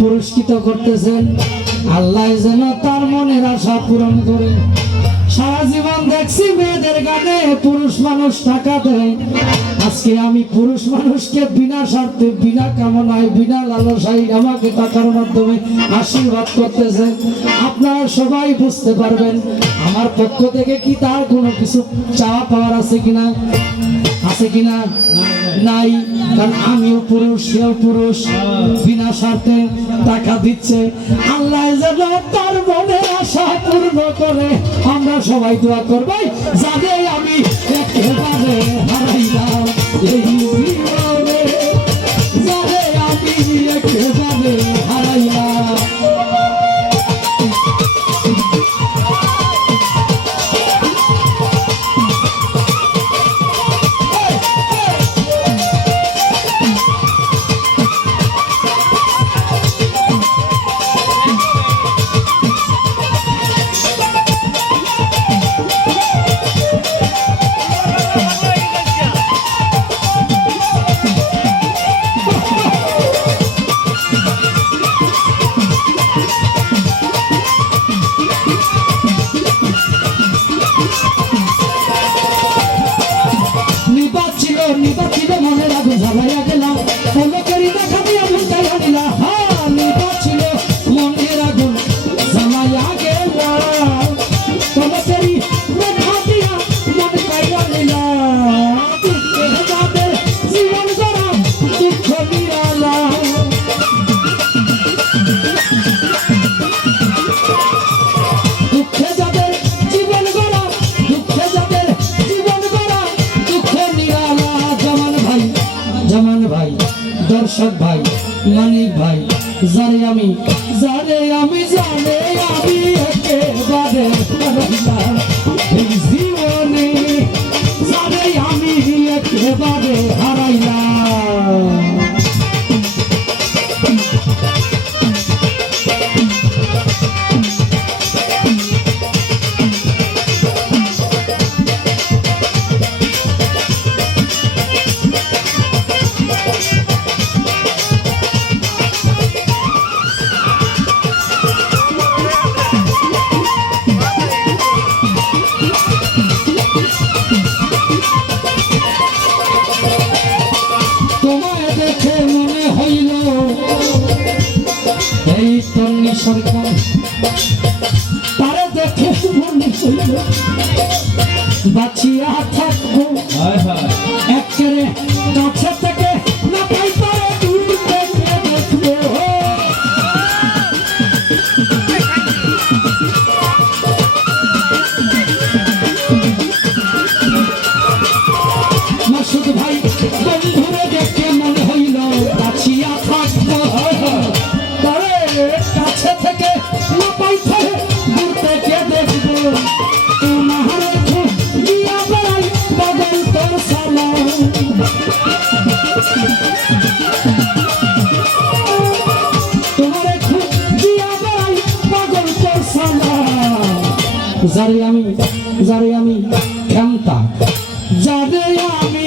পুরস্কৃত করতেছেন। আল্লাহ যেন তার মনের আশা পূরণ করে। সারা জীবন দেখছি মেয়েদের গানে পুরুষ মানুষ টাকা দেয়, আজকে আমি পুরুষ মানুষকে বিনা স্বার্থে, বিনা কামনায়, বিনা লালসায় আমাকে টাকার মাধ্যমে আশীর্বাদ করতেছে। আপনারা সবাই বুঝতে পারবেন আমার পক্ষ থেকে কি তার কোনো কিছু চাওয়া পাওয়ার আছে কিনা, আছে কিনা? নাই। কারণ আমিও পুরুষ, সেও পুরুষ, বিনা স্বার্থে টাকা দিচ্ছে। আল্লাহ যেন তার মনের আশা পূর্ণ করে। আমরা সবাই দোয়া করবো যাতে আমি একেবারে হারাইলাম এই জীবনে, যাতে আমি একেবারে হারাইলাম। নিবাচিল মনে রাখো ঝালাইয়া গেলাম, পলকেরই দেখা দিয়ে মুটাই আনিলা। হ্যাঁ, নিবাচিল মনে রাখো ঝালাইয়া গেলাম, পলকেরই দেখা দিয়া মন পাইয়া নিলাম। যাদের জীবন গড়া দুঃখ নিরালাম, দুঃখে যাদের জীবন গড়া, দুঃখে যাদের জীবন গড়া দুঃখ নিরালা। জামান ভাই, দর্শক ভাই, মানিক ভাই, জানে আমি একেবারে হারাইলাম এই জীবনে, জানে আমি একেবারে হারাইলাম। তোমায় দেখে মনে হইল এই তন্নি সরকার, তারে দেখে মনে হইল বাঁচিয়া থাকবো একেবারে কাছে থেকে, না পাই পারে দূর থেকে দেখবো। মাসুদ ভাই, বন্ধুরে দেখে মনে হইল বাঁচিয়া থাকবো, তারে কাছে থেকে না পাই পারে দূর থেকে দেখবো। তোমারে খুব দিয়া বেড়াই পাগল তোর সালাম, তোমারে খুব দিয়া বেড়াই পাগল তোর সালাম। যারে আমি ক্ষমতা, যারে আমি